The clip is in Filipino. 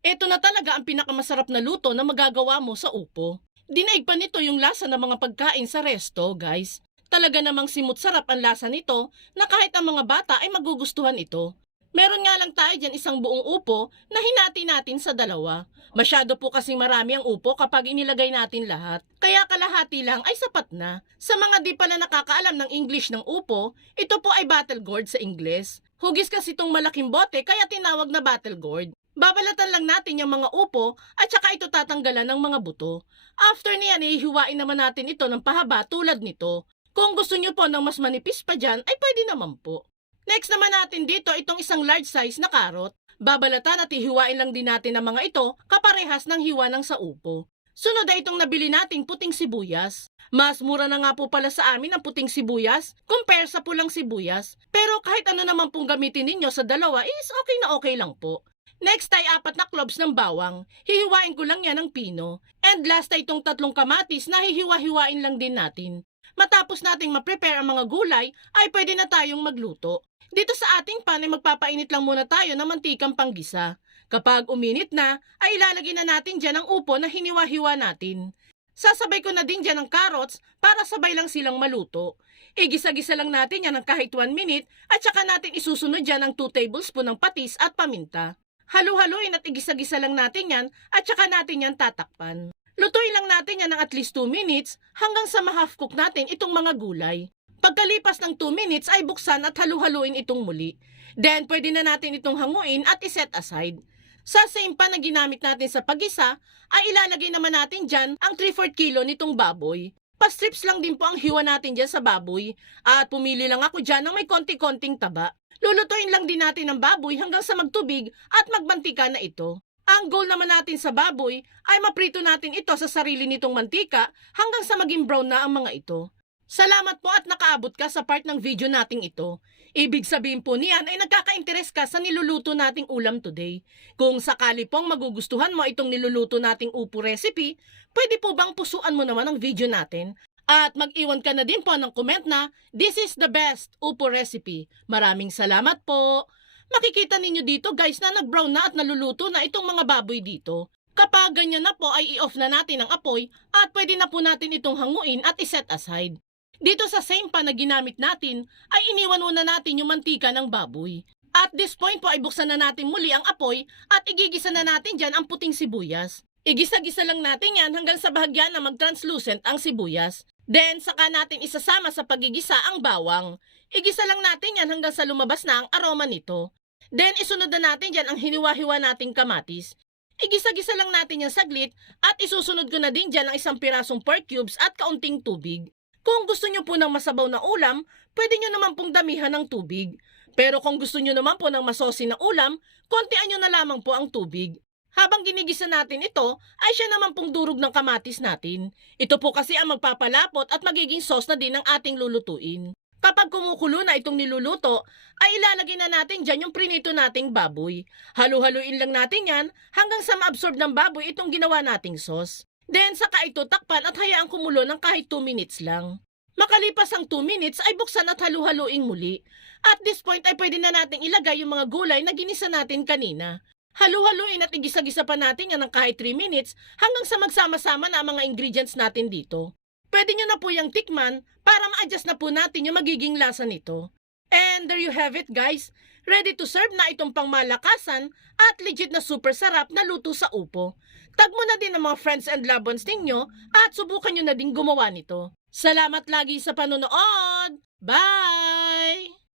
Ito na talaga ang pinakamasarap na luto na magagawa mo sa upo. Dinaig pa nito yung lasa ng mga pagkain sa resto, guys. Talaga namang simot sarap ang lasa nito na kahit ang mga bata ay magugustuhan ito. Meron nga lang tayo dyan isang buong upo na hinati natin sa dalawa. Masyado po kasi marami ang upo kapag inilagay natin lahat. Kaya kalahati lang ay sapat na. Sa mga di pala nakakaalam ng English ng upo, ito po ay battle gourd sa Ingles. Hugis kasi itong malaking bote kaya tinawag na battle gourd. Babalatan lang natin yung mga upo at saka ito tatanggalan ng mga buto. After niyan, ihiwain naman natin ito ng pahaba tulad nito. Kung gusto nyo po ng mas manipis pa dyan, ay pwede naman po. Next naman natin dito itong isang large size na karot. Babalatan at ihiwain lang din natin ang mga ito kaparehas ng hiwa ng sa upo. Sunod ay itong nabili nating puting sibuyas. Mas mura na nga po pala sa amin ang puting sibuyas compare sa pulang sibuyas. Pero kahit ano naman pong gamitin ninyo sa dalawa is okay na okay lang po. Next ay apat na cloves ng bawang. Hihiwain ko lang yan ng pino. And last ay itong tatlong kamatis na hihiwa-hiwain lang din natin. Matapos nating ma-prepare ang mga gulay, ay pwede na tayong magluto. Dito sa ating pan ay magpapainit lang muna tayo ng mantikang panggisa. Kapag uminit na, ay ilalagay na natin dyan ang upo na hiniwa-hiwa natin. Sasabay ko na din dyan ang carrots para sabay lang silang maluto. Igisa-gisa lang natin yan ng kahit 1 minute at saka natin isusunod dyan ang 2 tablespoon ng patis at paminta. Halo-haloy at igisa-gisa lang natin yan at saka natin yan tatakpan. Lutuin lang natin yan ng at least 2 minutes hanggang sa ma-half cook natin itong mga gulay. Pagkalipas ng 2 minutes ay buksan at haluhaluin itong muli. Then pwede na natin itong hanguin at iset aside. Sa same pan na ginamit natin sa pagisa ay ilalagay naman natin dyan ang 3-4 kilo nitong baboy pa-strips lang din po ang hiwa natin dyan sa baboy. At pumili lang ako dyan ng may konti-konting taba. Lulutuin lang din natin ang baboy hanggang sa magtubig at magmantika na ito. Ang goal naman natin sa baboy ay maprito natin ito sa sarili nitong mantika hanggang sa maging brown na ang mga ito. Salamat po at nakaabot ka sa part ng video nating ito. Ibig sabihin po niyan ay nagkaka-interes ka sa niluluto nating ulam today. Kung sakali pong magugustuhan mo itong niluluto nating upo recipe, pwede po bang pusuan mo naman ang video natin? At mag-iwan ka na din po ng comment na, This is the best upo recipe. Maraming salamat po! Makikita ninyo dito guys na nag-brown na at naluluto na itong mga baboy dito. Kapag ganyan na po ay i-off na natin ang apoy at pwede na po natin itong hanguin at iset aside. Dito sa same pan na ginamit natin, ay iniwan muna natin yung mantika ng baboy. At this point po ay buksan na natin muli ang apoy at igigisa na natin dyan ang puting sibuyas. Igisa-gisa lang natin yan hanggang sa bahagya na mag-translucent ang sibuyas. Then, saka natin isasama sa pagigisa ang bawang. Igisa lang natin yan hanggang sa lumabas na ang aroma nito. Then, isunod na natin dyan ang hiniwa-hiwa nating kamatis. Igisa-gisa lang natin yan saglit at isusunod ko na din dyan ang isang pirasong pork cubes at kaunting tubig. Kung gusto nyo po ng masabaw na ulam, pwede nyo naman pong damihan ng tubig. Pero kung gusto nyo naman po ng masosi na ulam, kontian nyo na lamang po ang tubig. Habang ginigisa natin ito, ay siya naman pong durog ng kamatis natin. Ito po kasi ang magpapalapot at magiging sauce na din ng ating lulutuin. Kapag kumukulo na itong niluluto, ay ilalagay na natin dyan yung prinito nating baboy. Halu-haluin lang natin yan hanggang sa maabsorb ng baboy itong ginawa nating sauce. Then saka ito takpan at hayaang kumulo ng kahit 2 minutes lang. Makalipas ang 2 minutes ay buksan at halu-haluing muli. At this point ay pwede na nating ilagay yung mga gulay na ginisa natin kanina. Halu-haluin at igisa-gisa pa natin yan ng kahit 3 minutes hanggang sa magsama-sama na ang mga ingredients natin dito. Pwede nyo na po yung tikman para ma-adjust na po natin yung magiging lasa nito. And there you have it guys. Ready to serve na itong pangmalakasan at legit na super sarap na luto sa upo. Tag mo na din ang mga friends and loved ones ninyo at subukan nyo na din gumawa nito. Salamat lagi sa panonood! Bye!